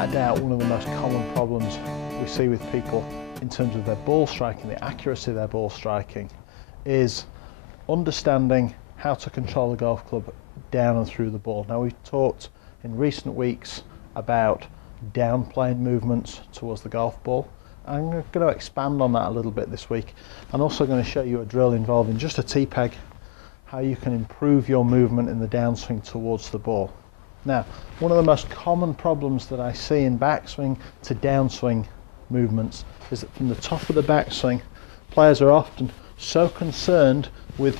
without a doubt one of the most common problems we see with people in terms of their ball striking, the accuracy of their ball striking, is understanding how to control the golf club down and through the ball. Now, we've talked in recent weeks about down plane movements towards the golf ball. I'm going to expand on that a little bit this week. I'm also going to show you a drill involving just a tee peg, how you can improve your movement in the downswing towards the ball. Now, one of the most common problems that I see in backswing to downswing movements is that from the top of the backswing, players are often so concerned with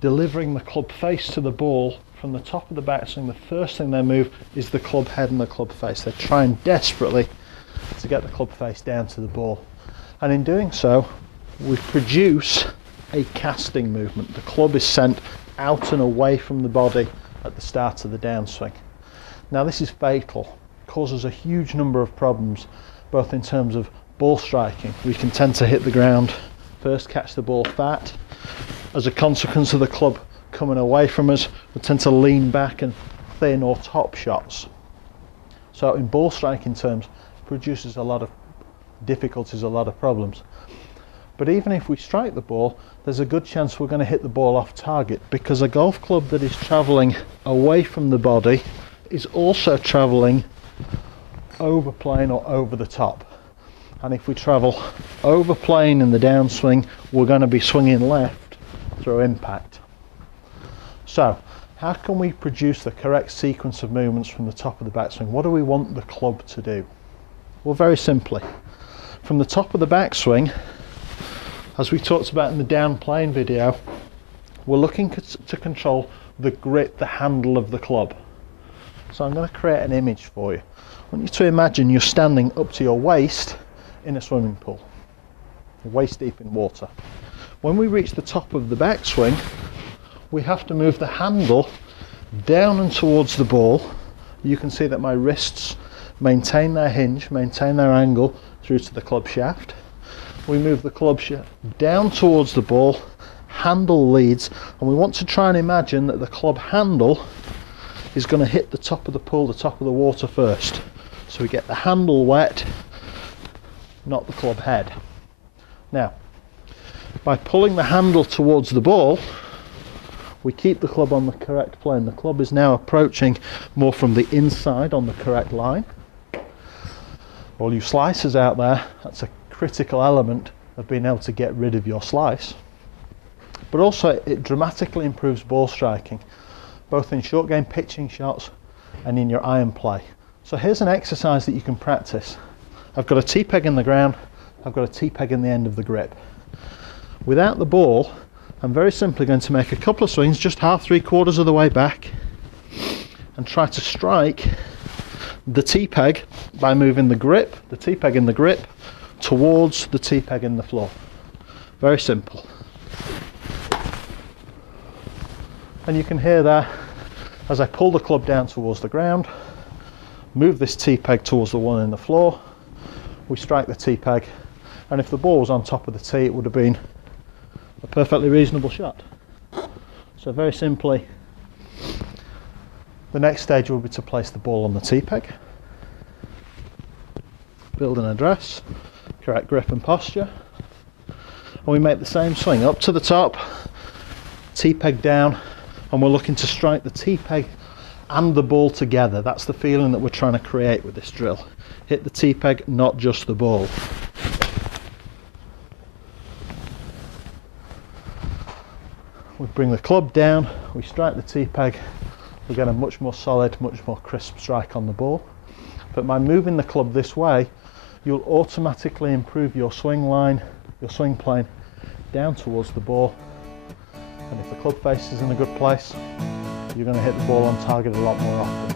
delivering the club face to the ball. From the top of the backswing, the first thing they move is the club head and the club face. They're trying desperately to get the club face down to the ball, and in doing so we produce a casting movement. The club is sent out and away from the body at the start of the downswing. Now, this is fatal, causes a huge number of problems, both in terms of ball striking. We can tend to hit the ground first, catch the ball fat. As a consequence of the club coming away from us, we tend to lean back and thin or top shots. So in ball striking terms, produces a lot of difficulties, a lot of problems. But even if we strike the ball, there's a good chance we're going to hit the ball off target, because a golf club that is travelling away from the body is also travelling over plane or over the top. And if we travel over plane in the downswing, we're going to be swinging left through impact. So how can we produce the correct sequence of movements from the top of the backswing? What do we want the club to do? Well, very simply, from the top of the backswing, as we talked about in the down plane video, we're looking to control the grip, the handle of the club. So I'm going to create an image for you. I want you to imagine you're standing up to your waist in a swimming pool, waist deep in water. When we reach the top of the backswing, we have to move the handle down and towards the ball. You can see that my wrists maintain their hinge, maintain their angle through to the club shaft. We move the club shaft down towards the ball, handle leads, and we want to try and imagine that the club handle is going to hit the top of the pool, the top of the water first. So we get the handle wet, not the club head. Now, by pulling the handle towards the ball, we keep the club on the correct plane. The club is now approaching more from the inside on the correct line. All you slicers out there, that's a critical element of being able to get rid of your slice. But also it dramatically improves ball striking, both in short game pitching shots and in your iron play. So here's an exercise that you can practice. I've got a tee peg in the ground, I've got a tee peg in the end of the grip. Without the ball, I'm very simply going to make a couple of swings, just half, 3/4 of the way back, and try to strike the tee peg by moving the grip, the tee peg in the grip, towards the tee peg in the floor. Very simple. And you can hear there, as I pull the club down towards the ground, move this tee peg towards the one in the floor, we strike the tee peg, and if the ball was on top of the tee, it would have been a perfectly reasonable shot. So very simply, the next stage will be to place the ball on the tee peg, build an address, correct grip and posture, and we make the same swing up to the top, tee peg down, and we're looking to strike the tee peg and the ball together. That's the feeling that we're trying to create with this drill. Hit the tee peg, not just the ball. We bring the club down, we strike the tee peg, we get a much more solid, much more crisp strike on the ball. But by moving the club this way, you'll automatically improve your swing line, your swing plane down towards the ball. And if the club face is in a good place, you're going to hit the ball on target a lot more often.